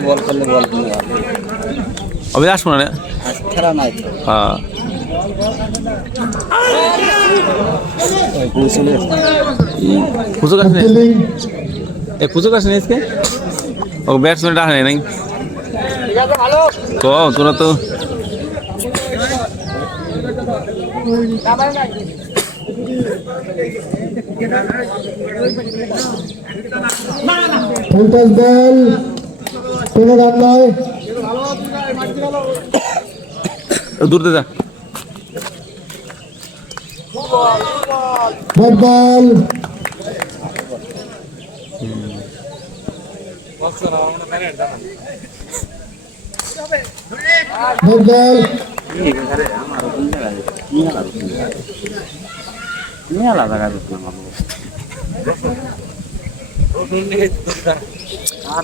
বল করলে বল अभी আসবো না খেলা নাই হ্যাঁ পুজো কাছে এ পুজো কাছে নেই इसके ও ব্যাটসম্যান ডাক নাই তো তোরা তো ফুলটস বল কোনো রান নয় দূর দে যা বল বল বল বল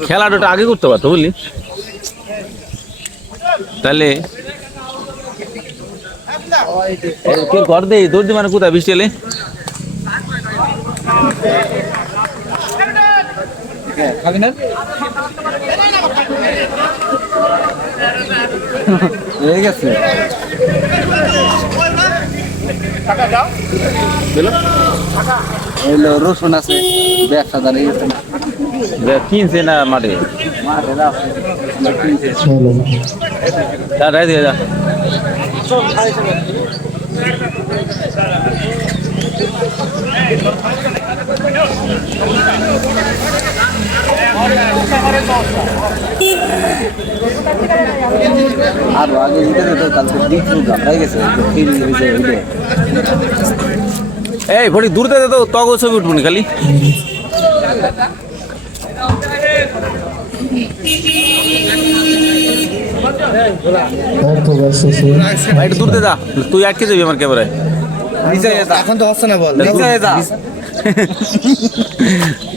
খেলাটা আগে করতে পারতো বুঝলি তাহলে কে ঘর দে দৌড় দি মানে কোথায় বৃষ্টি এলে খাবি না হয়ে গেছে এলো রসুন আছে ব্যবসা দাঁড়িয়ে গেছে কিনছে না মাঠে চলো যা রাই দিয়ে যা আর আগে তো কালকে ডিপ ঘাবড়াই গেছে ফিল হয়েছে ওইটা এই ভরি দূর দে তো তগো ছবি উঠবনি খালি অর্থ শেষে ভাই একটু দূর দে যা তুই আটকে যাবি আমার ক্যামেরায় এখন তো হচ্ছে না বল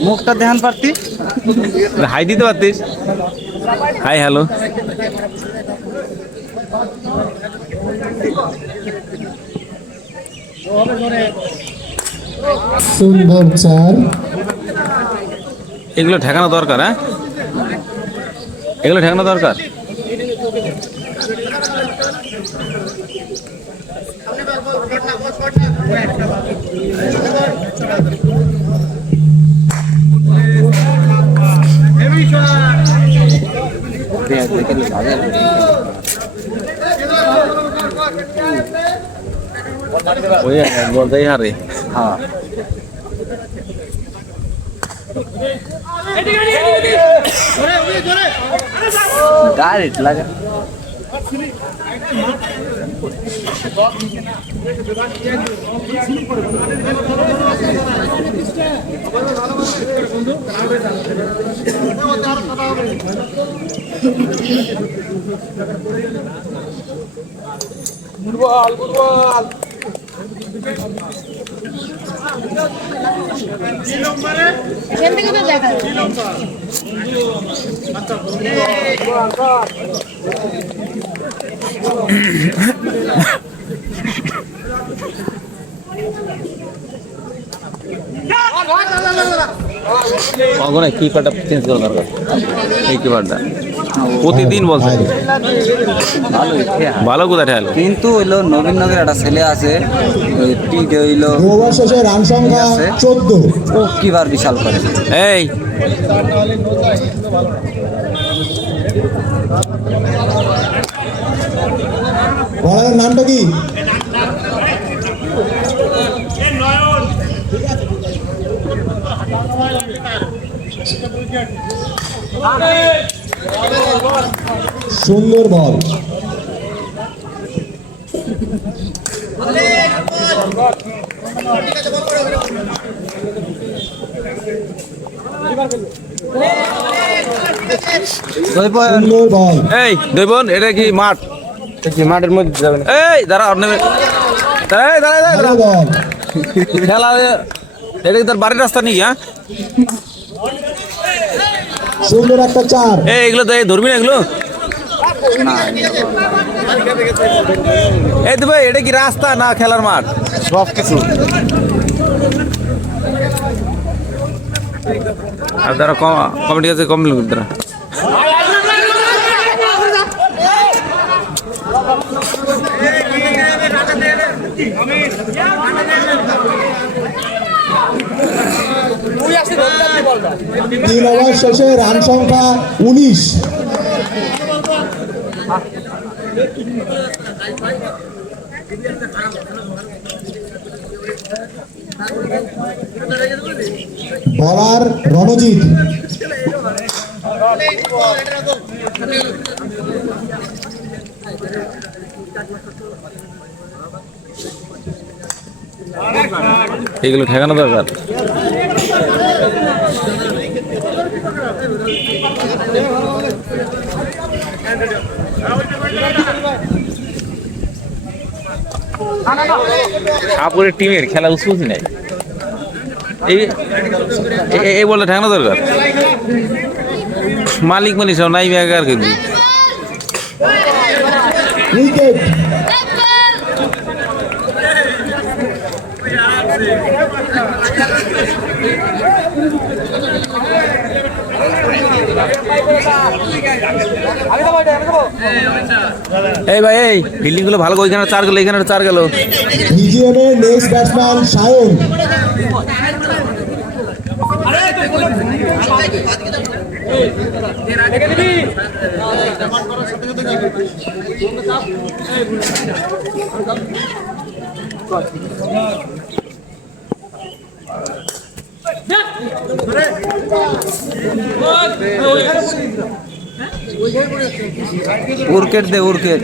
মুখটা ধ্যান পারতি হাই দিতে পারতিস হাই হ্যালো সুন্দর চার এগুলো ঠেকানো দরকার হ্যাঁ এগুলো ঠেকানো দরকার ওই বলতেই হারে হ্যাঁ ডাইরেক্ট লাগে এখান থেকে তো দেখা কখনো কিপারটা চেঞ্জ করা দরকার এই কিপারটা প্রতিদিন বলছে ভালো কোথায় ঠেল কিন্তু হইলো নবীনগরের একটা ছেলে আছে ওই টি হইলো ওভার শেষে রান সংখ্যা 14 ও কিবার বিশাল করে এই বলার নামটা কি সুন্দর বল সুন্দর বল এই দৈবন এটা কি মাঠ মাঠের মধ্যে যাবেন এই দাঁড়া অন্য ভালো বল খেলা এটা কি তোর বাড়ির রাস্তা নেই হ্যাঁ সুন্দর একটা চার এই এগুলো তো ধরবি না এগুলো এই তো ভাই এটা কি রাস্তা না খেলার মাঠ সব কিছু আর যারা কমিটি আছে কমপ্লেন করতে না। তিন ওভার শেষে রান সংখ্যা 19। বলার রণজিৎ। এগুলো ঠেকানো দরকার। সাপুরের টিমের খেলা উৎসুতি নাই, এই বলটা ঠেকানো দরকার। মালিক সব নাই ব্যাগার কিন্তু উইকেট। এই ভাই এই ফিল্ডিং গুলো ভালো, ওইখানে 4 গেল, এখানে 4 গেল। বিজিএমের নেক্সট ব্যাটসম্যান সায়ন। উইকেট দে, উইকেট।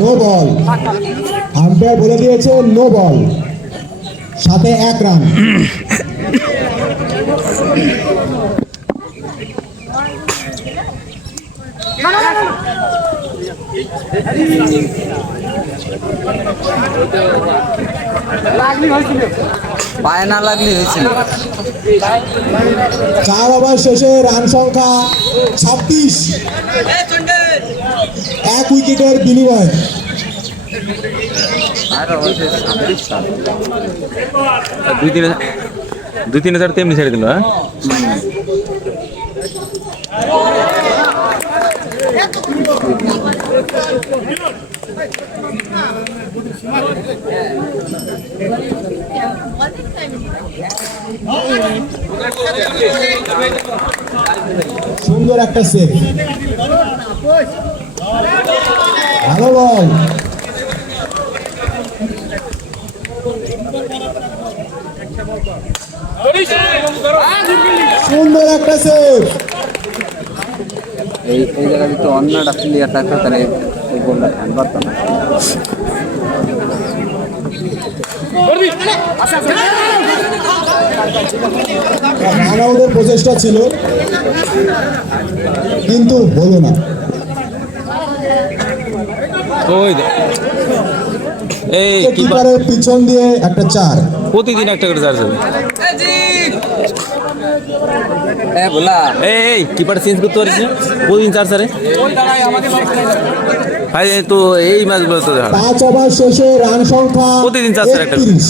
নো বল, আম্পায়ার বলে দিয়েছে নো বল, সাথে 1 রান। পায়ে না লাগলে হয়েছিল। 4 ওভার শেষে রান সংখ্যা 26। 1 উইকেটের বিনিময়ে। দুই তিন হাজার তেমনি ছেড়ে দিল। হ্যাঁ, সুন্দর একটা সেভ, ভালো বল। সুন্দর একটা সেভ। এই জায়গায় যদি অন্য একটা প্লেয়ার থাকতো তাহলে এই গোলটা ধ্যান পারতো না। রান আউটের প্রচেষ্টা ছিল কিন্তু হলো না। এই কিপারের পিছন দিয়ে একটা 4। প্রতিদিন একটা করে 4 যাবে। বলা এই কিপার চেঞ্জ করতে পারিস না, প্রতিদিন 4 সারে ভাই। তো এই ম্যাচগুলো তো 5 ওভার শেষে রান সংখ্যা প্রতিদিন 4 সারে একটা। 31।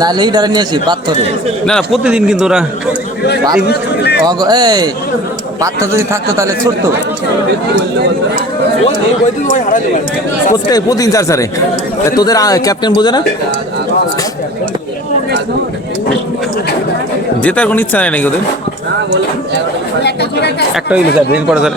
নালে এই ধরে নিয়েছি পাথরে। না না, প্রতিদিন কিন্তু ওরা এই পাথর যদি থাকতো তাহলে ছুটতো। প্রতিদিন 4 সারে। তোদের ক্যাপ্টেন বোঝে না, জেতার কোনো ইচ্ছা নেই নাকি ওদের? একটা হইলো স্যার, দিন পরে স্যার।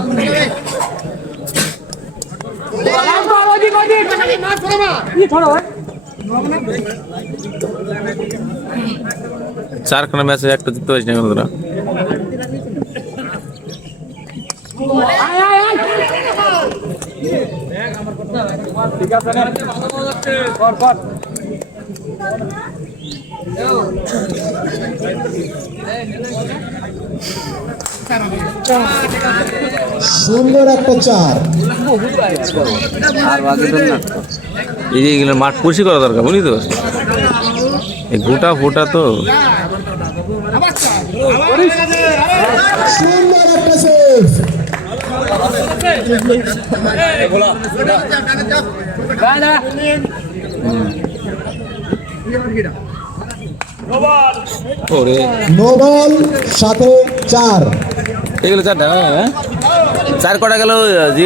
চারখানা ম্যাচে একটা জিততে পারিস না কেন তোরা? সুন্দর একটা 4। আর বাকি তো না। এই যে এগুলো মাঠ পরিষ্কার করা দরকার, বুঝলি তো? এই গোটা ফোটা তো। সুন্দর একটা সেভ। ওরে নো বল, সাথে 4। এগুলো 4টা, হ্যাঁ 4 কটা গেল যে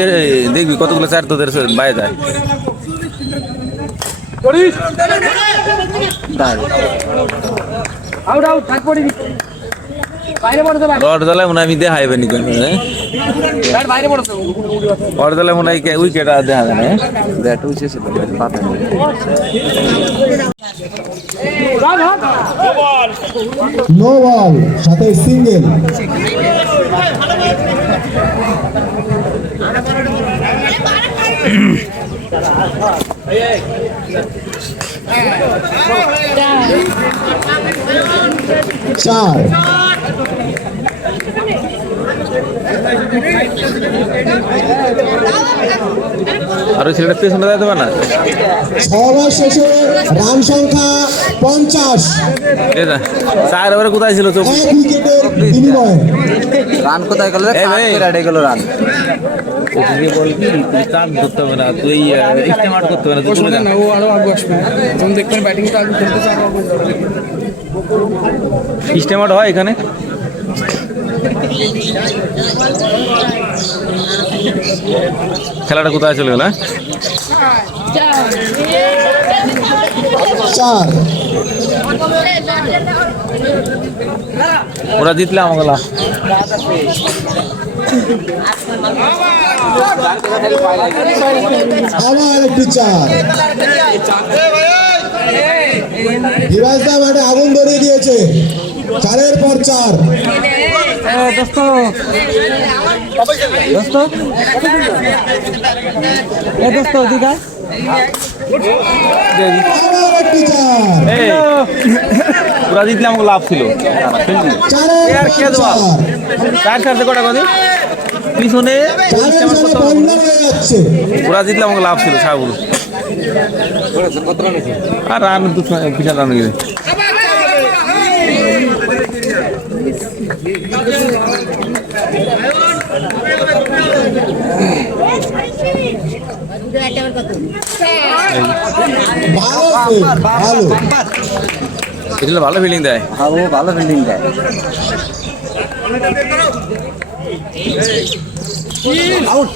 দেখবি কতগুলো 4 তোদের বাইরে যায়। রড জ্বালায় মনে হয় আমি দেখা যাবে নিকেন, রড জ্বালায় মনে হয় উইকেট দেখা যায় না। ব্যাট উঠে ছিল পাতা নো বল, সাথে সিঙ্গেল। চার। আর ওই ছেলেটা পেছনে যেতে পারে না। 6 ওভার শেষে রান সংখ্যা 50। 4 ওভারে কোথায় ছিল চোখ? 1 উইকেটের বিনিময়ে। রান কোথায় গেল? এই ভাই। রাডে গেল রান। ওকে বল কি তুই কাম করতে হবে না, তুই ইস্তেমাল করতে হবে না, তুই চলে যা। ও আরো আগে আসবে, যখন দেখবেন ব্যাটিংটা আগে খেলতে চাও। ইস্তেমাল হয় এখানে। খেলাটা কোথায় চলে গেল? 4। ওরা জিতলে আমাকে লাভ। আবার একটি 4। ধীরাজদা মাঠে আগুন ধরিয়ে দিয়েছে। 4-এর পর 4। আবার একটি 4। ওরা জিতলে আমাকে লাভ ছিল। 4-এর পর 4। 4 কটা কথা পিছনে 4-এর সাথে বন্ডার হয়ে যাচ্ছে। ওরা জিতলে আমাকে লাভ ছিল সাবুল। আর রান পিছনে রান গেছে। ভালো। এটা ভালো ফিল্ডিং দেয়। হ্যাঁ ও ভালো ফিল্ডিং দেয়। আউট।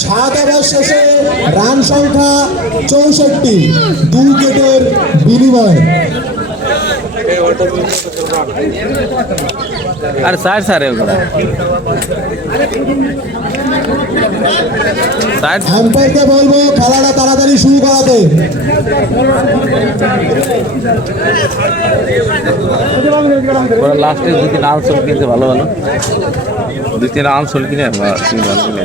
সাত ওভার শেষে রান সংখ্যা 64, 2 উইকেটের বিনিময়ে। আর স্যার আম্পায়ারকে বলবো খেলাটা তাড়াতাড়ি শুরু করাতে। ওরা লাস্টে 2-3 আনসোল কিনতে ভালো 2-3 আনসোল কিনে ভালো কিনে।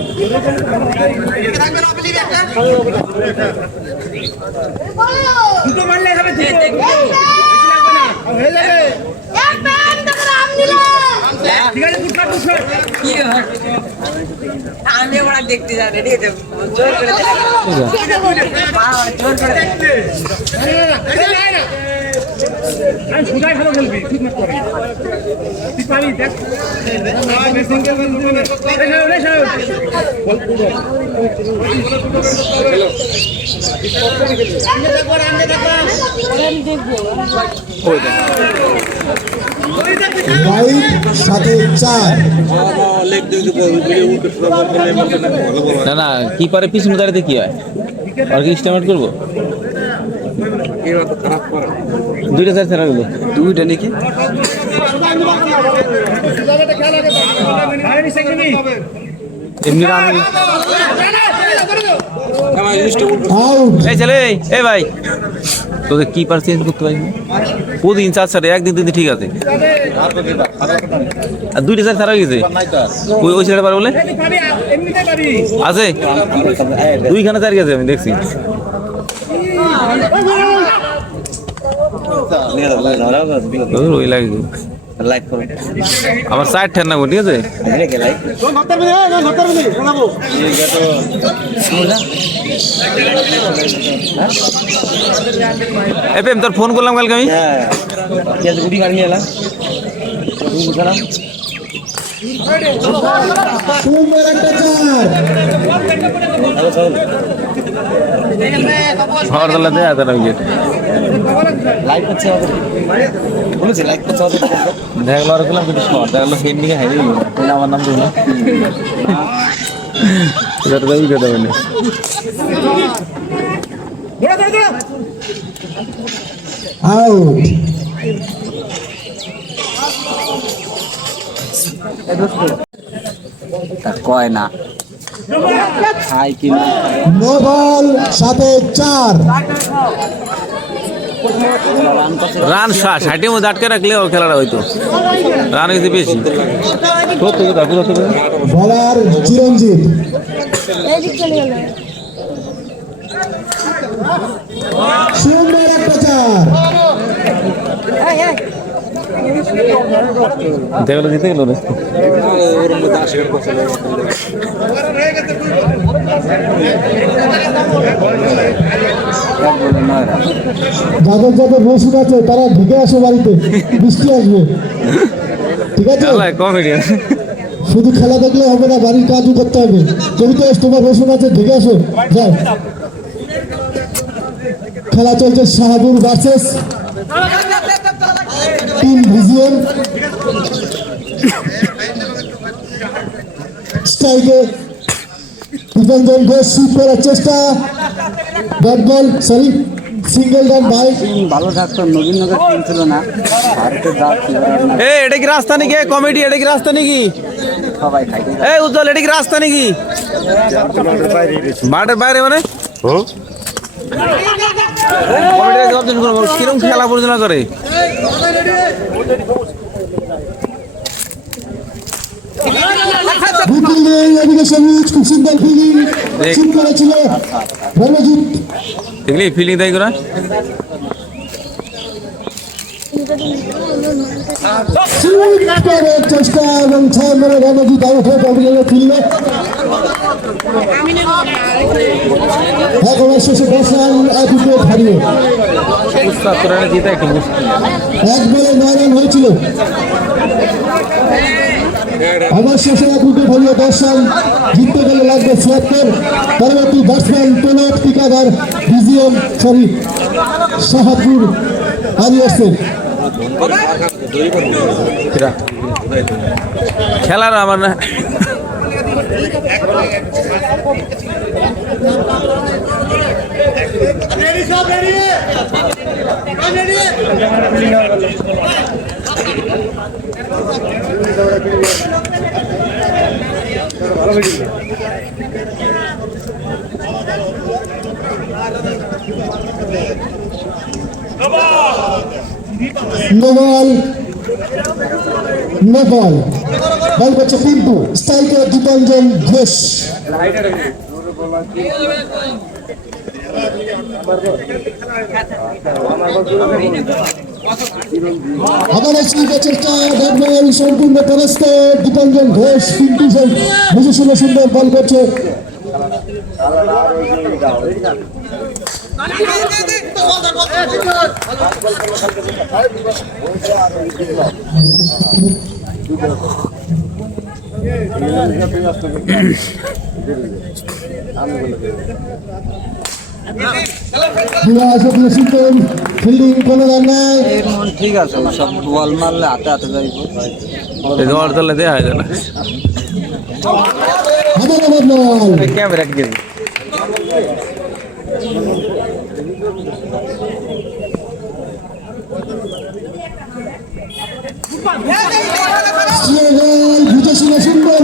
দেখতে যা রেডি জোর করে জোর করে সাথে 4। না কিপারে পিছনে দাঁড়িয়ে কি হয়? আর কি স্টার্ট করবো? 2টা 4 ছাড়া গেল 2টা নাকি? এমনি রান আউট। এই ছেলে এই ভাই তোদের কিপার চেঞ্জ করতে পারিস না? প্রতিদিন 4 ছাড়ে, একদিন 2 দিন ঠিক আছে। আর 2টা 4 ছাড়া গেছে ওই ছেলেটা পারে বলে আছে 2খানে 4 গেছে আমি দেখছি। ওই লাগবে লাইক করুন আমার 60 ঠান্না ঠিক আছে আজকে কে লাইক এফএম তোর ফোন করলাম কালকে আমি হ্যাঁ কি আজ গুটি গাড়ি এলা বুঝলাম সুন্দর একটা চার খাওয়ার দালা দেয় আদার উইকেট লাইক করছে বলেছে লাইক করছে দেখলো আর গেলাম কিন্তু শর্ট দেখলো ফেন নিয়ে হারিয়ে গেল তাহলে আমার নাম দিল এটা তো উইকেট হবে না আউট তা কয় না খাই কি না নো বল সাথে 4 রান 60 মধ্যে আটকে রাখলে ও খেলাটা হইতো রান হইতে বেশি বলার চিরঞ্জিত এদিক চলে গেল সুন্দর একটা চার দেখলো জিতে গেল রে যাদের যাদের রসুন আছে তারা ঢুকে আসো বাড়িতে বৃষ্টি আসবে ঠিক আছে কমেডিয়ান শুধু খেলা দেখলে হবে না বাড়ির কাজও করতে হবে তুমি তো তোমার রসুন আছে ঢুকে আসো যাও খেলা চলছে শাহাদুর ভার্সেস টিম ভিজিএম স্ট্রাইকে দীপঞ্জন ঘোষ শুট করার চেষ্টা ডট বল সরি সিঙ্গেল ডান বাই ভালো থাকতো নবীনগর টিম ছিল না ভারতের দাঁত এ এটা কি রাস্তা নাকি কমেডি এটা কি রাস্তা নাকি সবাই খাইতে এই উজ্জ্বল এটা কি রাস্তা নাকি মাঠের বাইরে মানে কিরম খেলা পরিচালনা করে এদিকে সবুজ খুব সুন্দর ফিলিং শুট করেছিল রণজিৎ দেখলি ফিলিং তাই করা শুট করার চেষ্টা এবং 6 নম্বরে রণজিৎ আউট হয়ে পড়ে ফিল্ডে এখন শেষে 10 রান 1 উইকেট হারিয়ে 70 রানে জিতা একটু মুশকিল 1 বলে 9 রান হয়েছিল অবশেষে 1 উইকেট হারিয়ে 10 রান জিততে গেলে লাগবে 76 পরবর্তী ব্যাটসম্যান প্রণব টিকাদার ভিজিএম সরি শাহাদুর আরিয়াসের খেলার আমার না নোবল বল করছে পিন্টু স্ট্রাইকার দীপঞ্জন ঘোষ আবার চেষ্টা বল সম্পূর্ণ পরাস্ত দীপঞ্জন ঘোষ পিন্টু বুঝে শুনে সুন্দর বল করছে ফিল্ডিং কোনো রান নাই ঠিক আছে সব বল মারলে হাতে হাতে যাইব দৌড় দলে দেয়া হয় না আবার বল ক্যামেরা কি বুঝে শুনে সুন্দর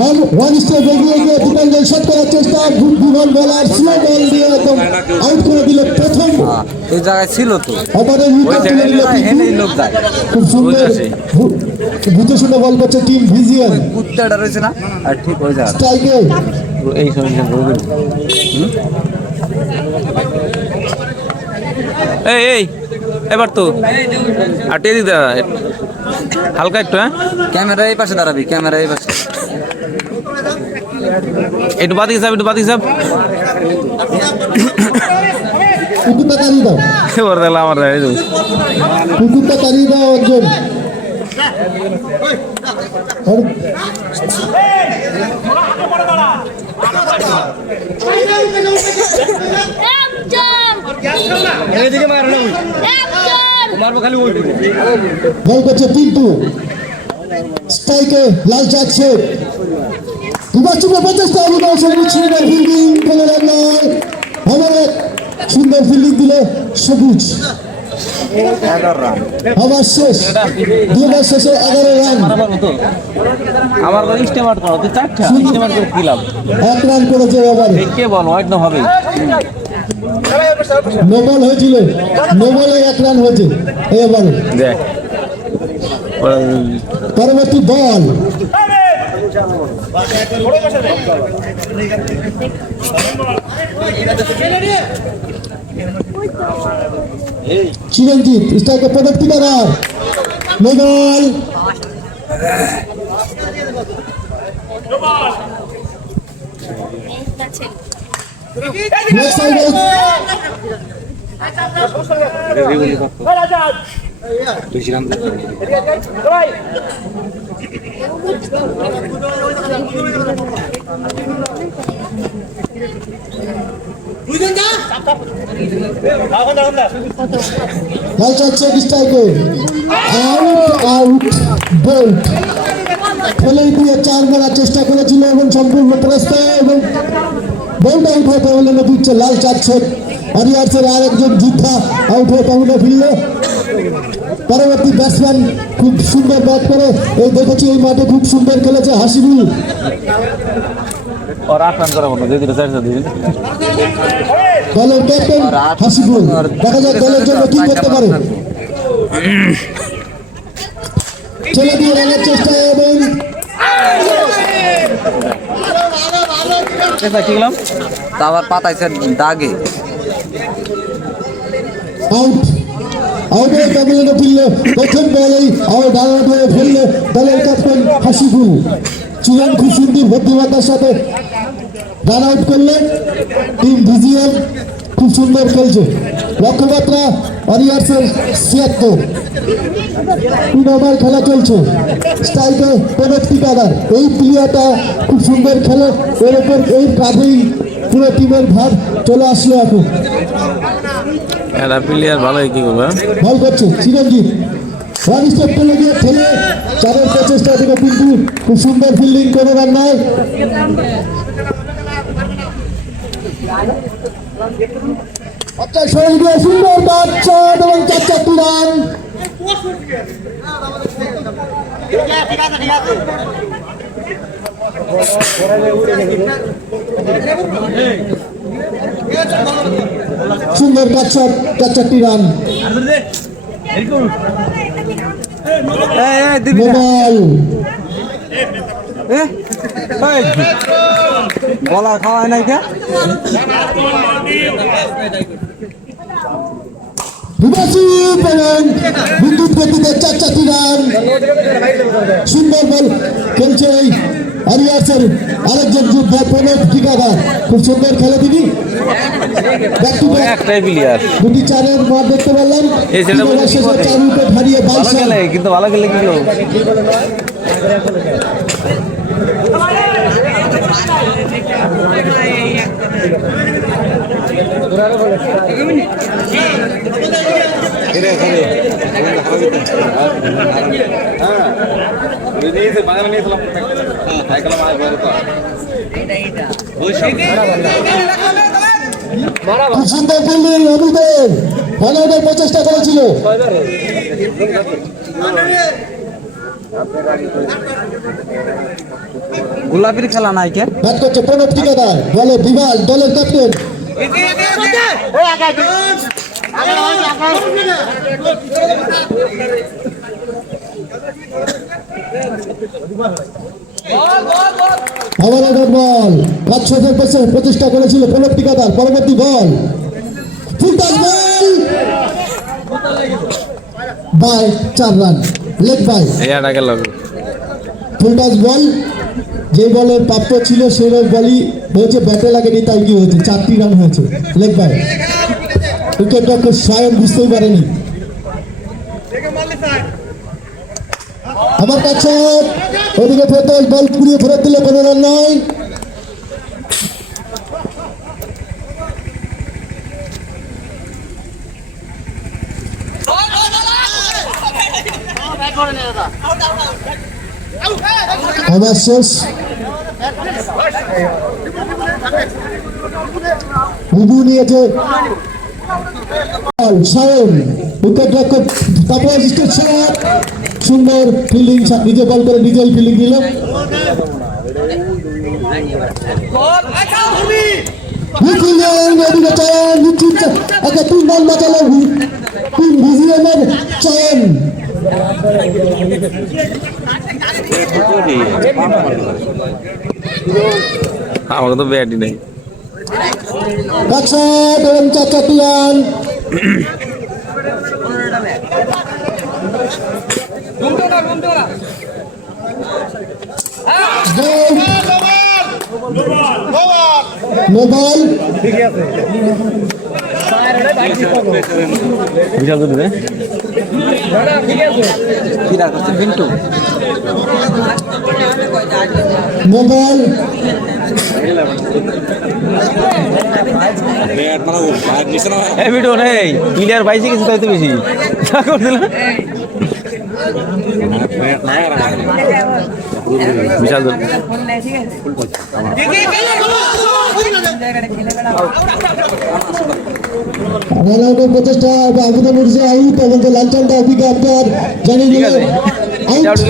বল ওয়ান স্টেপ এগিয়ে গিয়ে দীপঞ্জন শট করার চেষ্টা বুদ্ধিমান বলার স্লো বল দিয়ে একদম আউট করে দিল প্রথম এই জায়গায় ছিল তো ওপারের উইকেট তুলে দিল এনেই লোক যায় খুব সুন্দর বুঝে শুনে বল করছে টিম ভিজিএম কুত্তাটা রয়েছে না আর ঠিক হয়ে যায় স্ট্রাইকে এই সময় এই এবার তো আর টেদি দা হালকা একটু, হ্যাঁ ক্যামেরা এই পাশে দাঁড়াবি, ক্যামেরা এই পাশে। একটু বাদি হিসাব, একটু বাদি হিসাব। কুকুরটা তাড়িয়ে দাও, এবার দেখলাম আমার এই তো। কুকুরটা তাড়িয়ে দাও অর্জুন। বল করছে কিন্তু স্ট্রাইকে লাল চাঁদ শেখ আমার এক সুন্দর ফিল্ডিং দিলে সবুজ। আবার শেষ, 2 ওভার শেষে 11 রান। আমার তো স্টেমার করো, তুই 4টা স্টেমার করে দিলাম। 1 রান করেছে ওভারে। কে বল হোয়াইট না হবে? নো বল হয়েছিল, নো বলে 1 রান হয়েছে এই ওভারে। দেখ পরবর্তী বল চিরঞ্জিত স্ট্রাইকে পদক্ষেপ করার নো বল। নেক্সট সাইড লাল চাচ্ছে স্ট্রাইকে আউট আউট বোল্ট ফেলে দিয়ে 4 মারার চেষ্টা করেছিল এবং সম্পূর্ণ প্রস্ত এবং বোল্ট আউট হয়ে পারলেন না। দিচ্ছে লাল চাচ্ছে হরিয়ার্সের আরেকজন যোদ্ধা আউট হয়ে পাউন্ডে ফিরল। পরবর্তী ব্যাটসম্যান খুব সুন্দর ব্যাট করে এই দেখেছি এই মাঠে খুব সুন্দর খেলেছে হাসিবুল। और 8 রান করা মতো দিয়ে দিল 4 দিয়ে। দলের ক্যাপ্টেন হাসিবুল, দেখা যাক দলের জন্য কি করতে পারে। ছেলে দিয়ে রানের চেষ্টা এবং কি গেলাম তা আবার পাতাইছে দাগে। আউট আউট হয়ে ক্যাপ্টেনে ফিরলে প্রথম বলেই আউট আউট হয়ে ফেললে দলের ক্যাপ্টেন হাসিবুল। চিরান খুব সুন্দর বুদ্ধিমত্তার সাথে রান আউট করলেন। টিম ভিজিএম খুব সুন্দর খেলছে। লক্ষ্যমাত্রা ওয়ারিয়ার্সের 76। 3 ওভার খেলা চলছে। স্ট্রাইকে প্রদীপ ঠিকাদার এই প্লেয়ারটা খুব সুন্দর খেলে, এর উপর এই কাঁধেই পুরো টিমের ভার চলে আসলো এখন। এরা প্লেয়ার ভালোই কি করবে। বল করছে চিরঞ্জিত, ওয়ান স্টেপ তুলে দিয়ে ঠেলে 4 প্রচেষ্টা থেকে কিন্তু খুব সুন্দর ফিল্ডিং করে রান নয়। আচ্ছা সরে গিয়ে সুন্দর বাচ্চা এবং 4 রান। সুন্দর বাচ্চা 4 রান। মোবাইল বলার খাওয়ায় নাই কে? বিদ্যুৎ গতিতে 4 রান। সুন্দর বল খেলছে এই হরিয়ার্সের আরেকজন যোদ্ধা প্রণব ঠিকাদার, খুব সুন্দর খেলে তিনি। একটাই প্লেয়ার 2টি 4-এর মার দেখতে পারলাম। এই ছেলেটা বলছে 4 উইকেট হারিয়ে 22 ভালো খেলে, কিন্তু ভালো খেলে কি হলো? খুব সুন্দর ফিল্ডিং অভিদের ভালোদের প্রচেষ্টা করেছিল। গোলাপির খেলা নাই কে? ব্যাট করছে প্রণব ঠিকাদার, বলে বিমাল দলের ক্যাপ্টেন। বল 5 বছর প্রচেষ্টা করেছিল প্রণব ঠিকাদার। পরবর্তী বল ফুলটাস বল বাই 4 রান, লেগ বাই। এই আটা গেল ফুল টাচ বল, যে বলে প্রাপ্ত ছিল সেই বলই হয়েছে, ব্যাটে লাগেনি, তাই কি হয়েছে, 4টি রান হয়েছে, লেগ বাই। উইকেট রক্ষক স্বয়ং বুঝতেই পারেনি। আমার কাছে ওদিকে ফেরত বল পুড়িয়ে ফেরত দিলে কোনো রান নয়। ওভার শেষ। বুবু নিয়েছে সায়ন, উইকেট রক্ষক তারপর সুন্দর ফিল্ডিং, নিজে বল করে নিজেই ফিল্ডিং দিল। একটা 3 রান বাঁচালো টিম ভিজিএমের চয়ন। আমাকে তো ব্যাটই নেই। ব্যাকশট এবং 4টি রান। মোবাইল বিশাল তো দিবে কিরা করছে পিন্টু মোবাইল এই ভিডিও নেই, প্লেয়ার পাইছে কিছু তাই তো বেশি করছিল। বিশাল তো প্রচেষ্টা আবেদন উঠছে আউট এবং লালচন্ডা অভিজ্ঞ আপনার জানিয়ে দিল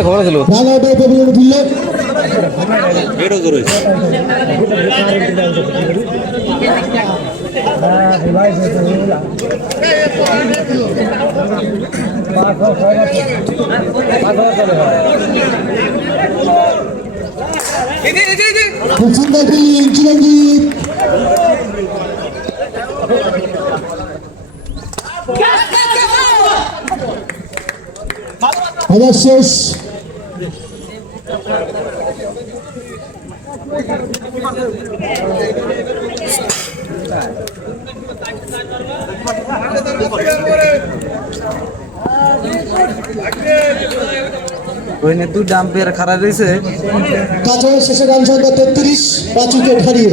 খবর ছিল রান আউটের প্রবলেম উঠল। খুব সুন্দর ফিল্ডিং চিরঞ্জিত। ওভার শেষ। ওইনে 2 আম্পায়ার খারাপ রয়েছে। কাছাড়ের শেষে রান সংখ্যা 33, 5 উইকেট হারিয়ে।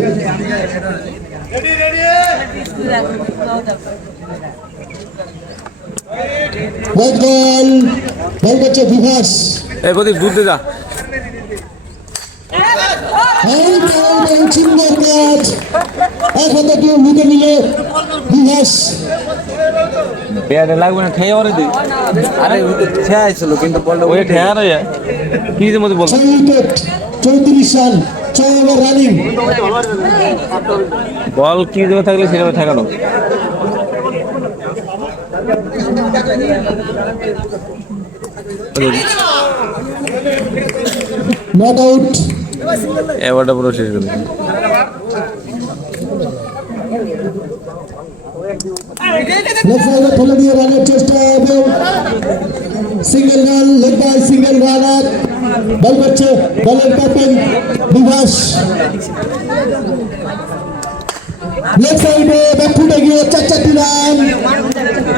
বল করছে বিভাস। এই প্রদীপ দুধ দে যা। সুন্দর ক্যাচ, এখন থেকে উঠে নিল বিভাস। ব্যাটে লাগবে না, ঠেয়ে ওরে দিই। আরে ওই তো ঠেয়া আইছিল কিন্তু বলটা ওই ঠেয়া না যায় কি যে মধ্যে বল 6 উইকেট, 34 রান, 6 ওভার রানিং। বল কি জন্য থাকলে সেভাবে ঠেকানো। Not out. এবারটা পুরো শেষ করে লেফট সাইডে ফেলে দিয়ে রানের চেষ্টা এবং single run, leg bye, single run. Ball করছে বলের ক্যাপ্টেন বিভাস। লেফট সাইডে ব্যাকফুটে গিয়ে 4টি রান।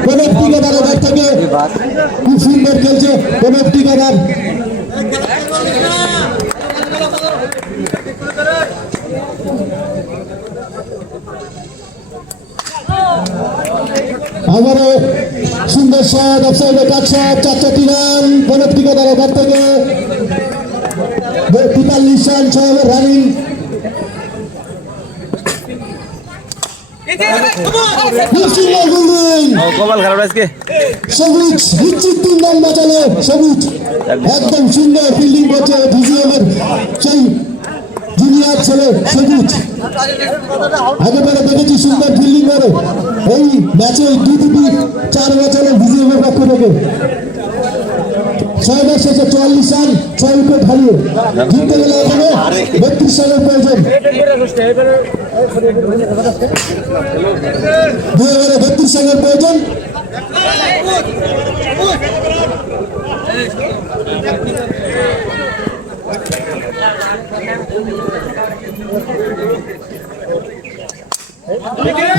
প্রণব টিকাদার ব্যাট থেকে খুব সুন্দর খেলছে প্রণব টিকাদার। আবারও সুন্দর শট, অফসাইডে কাট শট, 4টি রান। প্রণব টিকাদার ব্যাট থেকে 43 রান, 6 ওভার রানিং। কপাল খারাপ আজকে। সবুজ নিশ্চিত 3 রান বাঁচালো সবুজ। একদম সুন্দর ফিল্ডিং করছে ভিজিএমের সেই জুনিয়র ছেলে সবুজ। আগে পরে দেখেছি সুন্দর ফিল্ডিং করে। এই ম্যাচে 2-4 বাঁচালো ভিজিএমের পক্ষ থেকে। 6 ম্যাচ শেষে 44 রান, 6 উইকেট হারিয়ে জিততে গেলে এখানে 32 রানের প্রয়োজন। 2 ওভারে 32 রানের প্রয়োজন।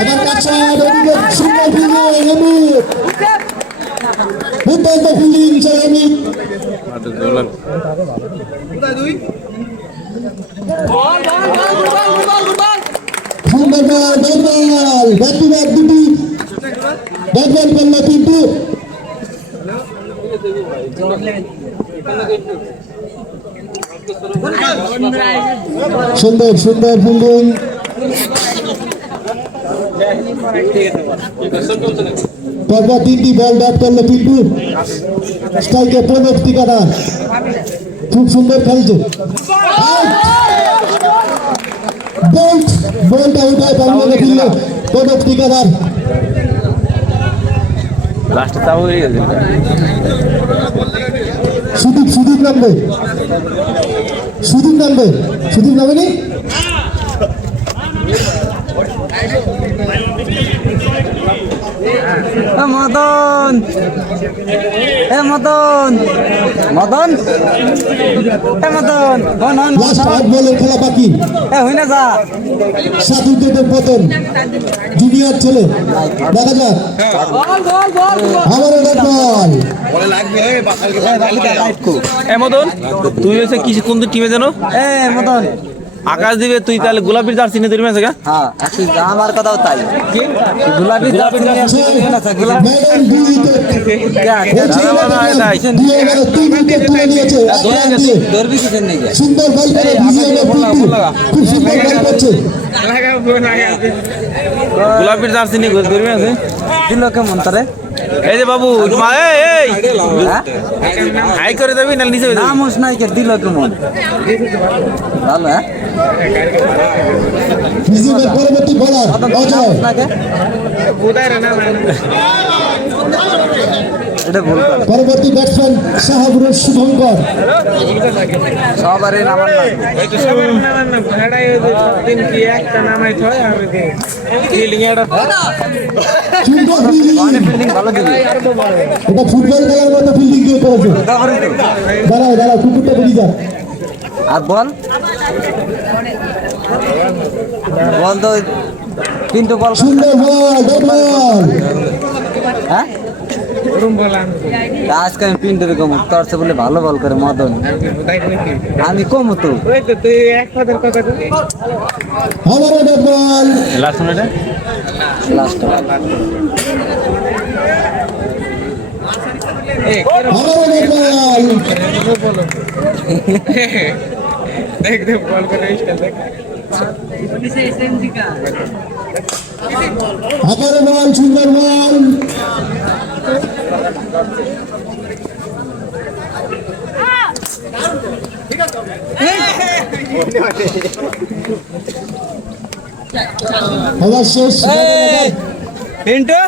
আবার কাছে ওদিকে সুন্দর ফিল্ডিং অমিত দুর্দান্ত ফিল্ডিং চাই অমিত মাঠে দৌড়ান। সুন্দর বল ব্যাট টু ব্যাট দুটি ব্যাট বল করলো কিন্তু সুন্দর সুন্দর ফিল্ডিং পরপর তিনটি বল ব্যাট করলো কিন্তু স্ট্রাইকে প্রণব টিকাদার খুব সুন্দর খেলছে বলটা উঠায় পারলো ফিরল প্রণব টিকাদার লাস্টে তাও হয়ে গেছে। সুদীপ নামবে সুদীপ নামে নি মদন মদন মদন মদন লাস্ট 8 বলের খেলা বাকি হই না যা সাধুদেবের পতন জুনিয়র ছেলে দেখা যাক আবার একটা বল মদন তুই হয়েছে কি কোন টিমে জানো? মদন আকাশ দিবে তুই তাহলে গোলাপির জার্সি নিয়ে তোর ম্যাচে হ্যাঁ আমার কথাও তাই গোলাপি ম্যাডাম দুই উইকেট তুলে নিয়েছে ধরবি কিসের নেই সুন্দর বল করে ভিজিএমের খুব সুন্দর বল করছে গোলাপির জার্সি নিয়ে তোর ম্যাচে দিল কেমন তারে এই যে বাবু হাই করে দেবি না নিচে নামোস নাইকে দিল কেমন ভালো হ্যাঁ ভিজিএমের পরবর্তী বলার অজয় এটা ভুল করে পরবর্তী ব্যাটসম্যান শাহাবুর শুভঙ্কর সবারই নামার সুন্দর ফিল্ডিং ফিল্ডিং ভালো দিবি এটা ফুটবল খেলার মতো ফিল্ডিং দিয়ে করেছে দাঁড়াও কুকুরটা বেরিয়ে যাক আর বল বল তো কিন্তু বল সুন্দর বল ডট বল হ্যাঁ আজকে আমি পিন্ডের কম তোর সে বলে ভালো বল করে মদন আমি কম তো আবার ডট বল লাস্ট মিনিটে লাস্ট আবার ডট বল আবার বল সুন্দর বল আবার শেষ পিন্টু